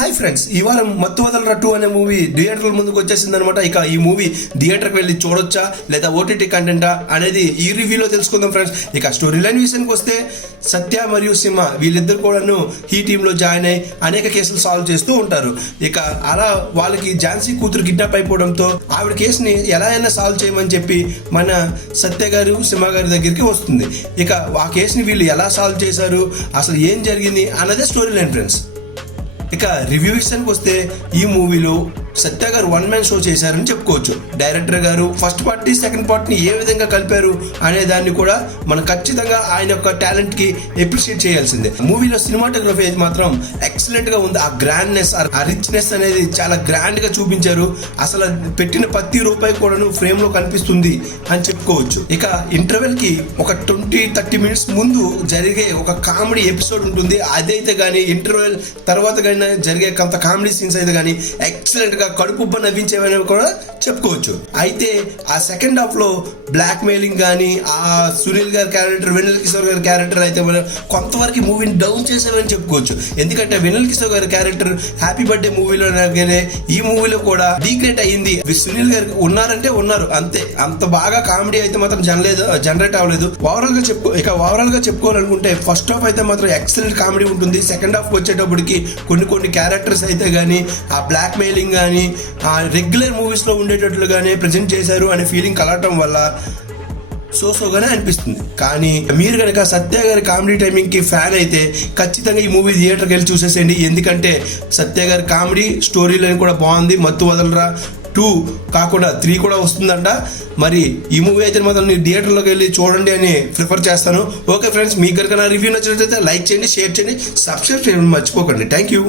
Hi friends, ఈ వారం మత్తు వదలరా 2 అనే మూవీ థియేటర్ల ముందుకు వచ్చేసింది అనమాట. ఇక ఈ మూవీ థియేటర్కి వెళ్ళి చూడొచ్చా లేదా ఓటీటీ కంటెంటా అనేది ఈ రివ్యూలో తెలుసుకుందాం ఫ్రెండ్స్. ఇక స్టోరీ లైన్ విషయానికి వస్తే సత్య మరియు సింహ వీళ్ళిద్దరు కూడాను ఈ టీంలో జాయిన్ అయ్యి అనేక కేసులు సాల్వ్ చేస్తూ ఉంటారు. ఇక అలా వాళ్ళకి ఝాన్సీ కూతురు కిడ్నాప్ అయిపోవడంతో ఆవిడ కేసుని ఎలా అయినా సాల్వ్ చేయమని చెప్పి మన సత్య గారు సింహ గారి దగ్గరికి వస్తుంది. ఇక ఆ కేసుని వీళ్ళు ఎలా సాల్వ్ చేశారు, అసలు ఏం జరిగింది అన్నదే స్టోరీ లైన్ ఫ్రెండ్స్. ఇక రివ్యూ విషయానికి వస్తే ఈ మూవీలో సత్య గారు 1 మ్యాన్ షో చేశారని చెప్పుకోవచ్చు. డైరెక్టర్ గారు ఫస్ట్ పార్ట్ ని సెకండ్ పార్ట్ ని ఏ విధంగా కలిపారు అనే దాన్ని కూడా మనం ఖచ్చితంగా ఆయన యొక్క టాలెంట్ కి అప్రిషియేట్ చేయాల్సిందే. మూవీలో సినిమాటోగ్రఫీ అయితే మాత్రం ఎక్సలెంట్ గా ఉంది. ఆ గ్రాండ్నెస్, ఆ రిచ్నెస్ అనేది చాలా గ్రాండ్ గా చూపించారు. అసలు పెట్టిన ప్రతి రూపాయి కూడాను ఫ్రేమ్ లో కనిపిస్తుంది అని చెప్పుకోవచ్చు. ఇక ఇంటర్వెల్ కి ఒక 20-30 మినిట్స్ ముందు జరిగే ఒక కామెడీ ఎపిసోడ్ ఉంటుంది. అదైతే కానీ ఇంటర్వెల్ తర్వాత కానీ జరిగే కొంత కామెడీ సీన్స్ అయితే కానీ ఎక్సలెంట్ గా కడుపుబ్బ నవ్వించేవని కూడా చెప్పుకోవచ్చు. అయితే ఆ సెకండ్ హాఫ్ లో బ్లాక్ మెయిలింగ్ కానీ ఆ సునీల్ గారి క్యారెక్టర్, వెన్నెల కిషోర్ గారి క్యారెక్టర్ అయితే మనం కొంతవరకు మూవీని డౌన్ చేసామని చెప్పుకోవచ్చు. ఎందుకంటే వెన్నెల కిషోర్ గారి క్యారెక్టర్ హ్యాపీ బర్త్డే మూవీలో ఈ మూవీలో కూడా డీగ్రేట్ అయ్యింది. సునీల్ గారు ఉన్నారంటే ఉన్నారు అంతే, అంత బాగా కామెడీ అయితే మాత్రం జనరేట్ అవ్వలేదు. ఓవరాల్ గా చెప్పుకోవాలనుకుంటే ఫస్ట్ హాఫ్ అయితే మాత్రం ఎక్సలెంట్ కామెడీ ఉంటుంది. సెకండ్ హాఫ్ వచ్చేటప్పటికి కొన్ని క్యారెక్టర్స్ అయితే కానీ ఆ బ్లాక్ మెయిలింగ్ కానీ ఆ రెగ్యులర్ మూవీస్ లో ఉండేటట్లు కానీ ప్రజెంట్ చేశారు అనే ఫీలింగ్ కలగటం వల్ల సోగానే అనిపిస్తుంది. కానీ మీరు కనుక సత్య గారి కామెడీ టైమింగ్ కి ఫ్యాన్ అయితే ఖచ్చితంగా ఈ మూవీ థియేటర్కి వెళ్ళి చూసేసేయండి. ఎందుకంటే సత్య గారి కామెడీ స్టోరీ లైన్ కూడా బాగుంది. మత్తు వదలరా 2 కాకుండా 3 కూడా వస్తుందంట. మరి ఈ మూవీ అయితే మాత్రం మీరు థియేటర్లోకి వెళ్ళి చూడండి అని ప్రిఫర్ చేస్తాను. ఓకే ఫ్రెండ్స్, మీకు కనుక నా రివ్యూ నచ్చినట్లయితే లైక్ చేయండి, షేర్ చేయండి, సబ్స్క్రైబ్ చేయండి మర్చిపోకండి. Thank you.